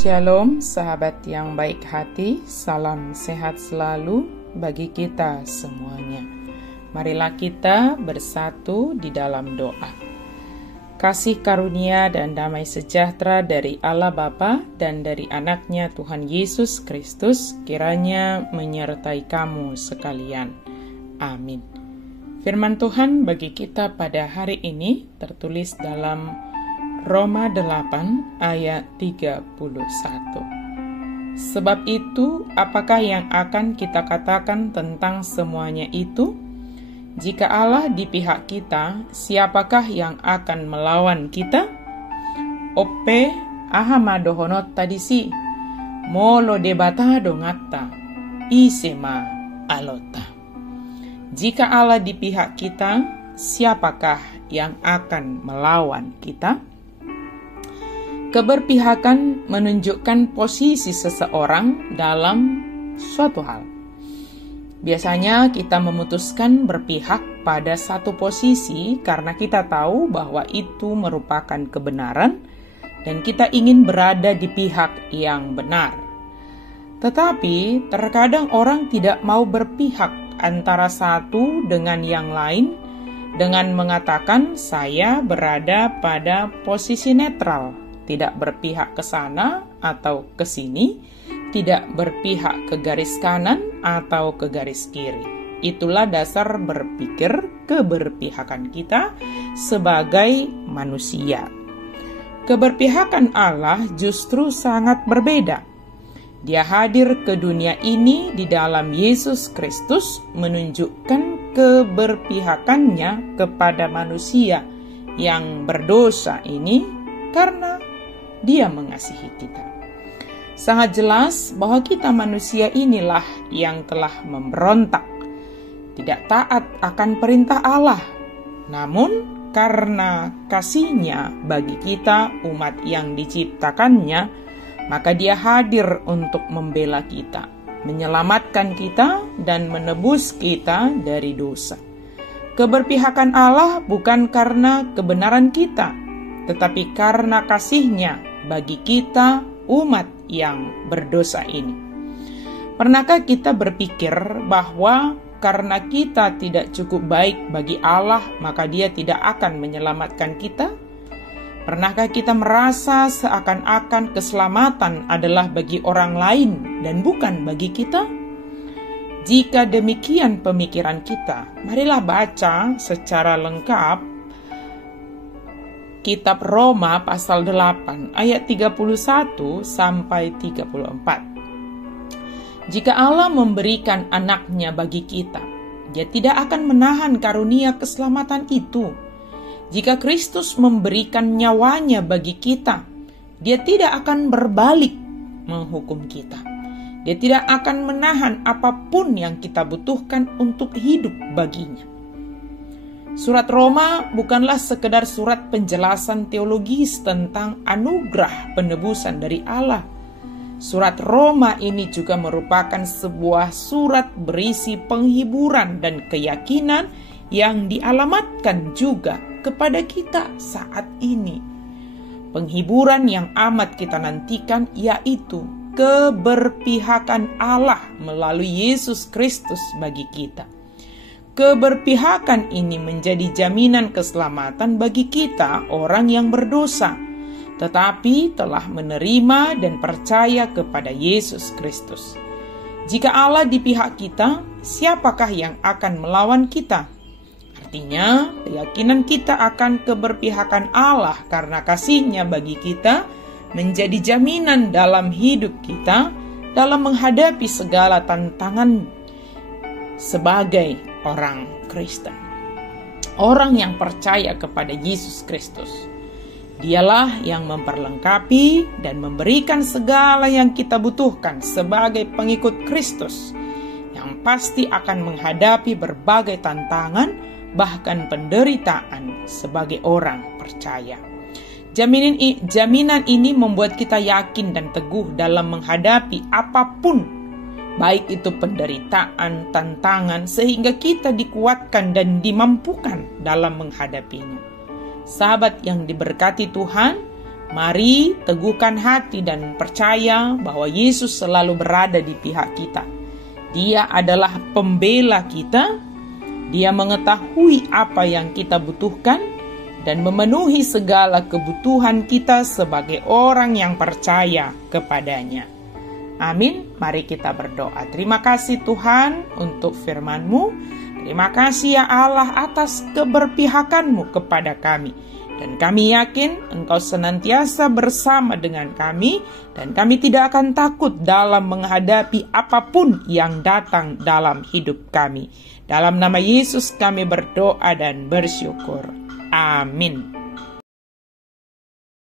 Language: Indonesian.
Shalom sahabat yang baik hati, salam sehat selalu bagi kita semuanya. Marilah kita bersatu di dalam doa. Kasih karunia dan damai sejahtera dari Allah Bapa dan dari anaknya Tuhan Yesus Kristus kiranya menyertai kamu sekalian. Amin. Firman Tuhan bagi kita pada hari ini tertulis dalam Roma 8 ayat 31. Sebab itu, apakah yang akan kita katakan tentang semuanya itu? Jika Allah di pihak kita, siapakah yang akan melawan kita? Oppe ahamadohonot tadisi, molo debatado ngatta, isema alota. Jika Allah di pihak kita, siapakah yang akan melawan kita? Keberpihakan menunjukkan posisi seseorang dalam suatu hal. Biasanya kita memutuskan berpihak pada satu posisi karena kita tahu bahwa itu merupakan kebenaran dan kita ingin berada di pihak yang benar. Tetapi terkadang orang tidak mau berpihak antara satu dengan yang lain dengan mengatakan saya berada pada posisi netral. Tidak berpihak ke sana atau ke sini, tidak berpihak ke garis kanan atau ke garis kiri. Itulah dasar berpikir keberpihakan kita sebagai manusia. Keberpihakan Allah justru sangat berbeda. Dia hadir ke dunia ini di dalam Yesus Kristus menunjukkan keberpihakannya kepada manusia yang berdosa ini karena Dia mengasihi kita. Sangat jelas bahwa kita manusia inilah yang telah memberontak, tidak taat akan perintah Allah. Namun karena kasih-Nya bagi kita umat yang diciptakannya, maka Dia hadir untuk membela kita, menyelamatkan kita dan menebus kita dari dosa. Keberpihakan Allah bukan karena kebenaran kita, tetapi karena kasih-Nya bagi kita umat yang berdosa ini. Pernahkah kita berpikir bahwa karena kita tidak cukup baik bagi Allah, maka Dia tidak akan menyelamatkan kita? Pernahkah kita merasa seakan-akan keselamatan adalah bagi orang lain dan bukan bagi kita? Jika demikian pemikiran kita, marilah baca secara lengkap Kitab Roma pasal 8 ayat 31 sampai 34. Jika Allah memberikan anaknya bagi kita, Dia tidak akan menahan karunia keselamatan itu. Jika Kristus memberikan nyawanya bagi kita, Dia tidak akan berbalik menghukum kita. Dia tidak akan menahan apapun yang kita butuhkan untuk hidup baginya. Surat Roma bukanlah sekedar surat penjelasan teologis tentang anugerah penebusan dari Allah. Surat Roma ini juga merupakan sebuah surat berisi penghiburan dan keyakinan yang dialamatkan juga kepada kita saat ini. Penghiburan yang amat kita nantikan yaitu keberpihakan Allah melalui Yesus Kristus bagi kita. Keberpihakan ini menjadi jaminan keselamatan bagi kita orang yang berdosa, tetapi telah menerima dan percaya kepada Yesus Kristus. Jika Allah di pihak kita, siapakah yang akan melawan kita? Artinya, keyakinan kita akan keberpihakan Allah karena kasih-Nya bagi kita menjadi jaminan dalam hidup kita dalam menghadapi segala tantangan sebagai orang Kristen, orang yang percaya kepada Yesus Kristus. Dialah yang memperlengkapi dan memberikan segala yang kita butuhkan sebagai pengikut Kristus, yang pasti akan menghadapi berbagai tantangan, bahkan penderitaan sebagai orang percaya. Jaminan ini membuat kita yakin dan teguh dalam menghadapi apapun, baik itu penderitaan, tantangan, sehingga kita dikuatkan dan dimampukan dalam menghadapinya. Sahabat yang diberkati Tuhan, Mari teguhkan hati dan percaya bahwa Yesus selalu berada di pihak kita. Dia adalah pembela kita. Dia mengetahui apa yang kita butuhkan dan memenuhi segala kebutuhan kita sebagai orang yang percaya kepadanya. Amin. Mari kita berdoa. Terima kasih Tuhan untuk firman-Mu. Terima kasih ya Allah atas keberpihakan-Mu kepada kami. Dan kami yakin Engkau senantiasa bersama dengan kami, dan kami tidak akan takut dalam menghadapi apapun yang datang dalam hidup kami. Dalam nama Yesus kami berdoa dan bersyukur. Amin.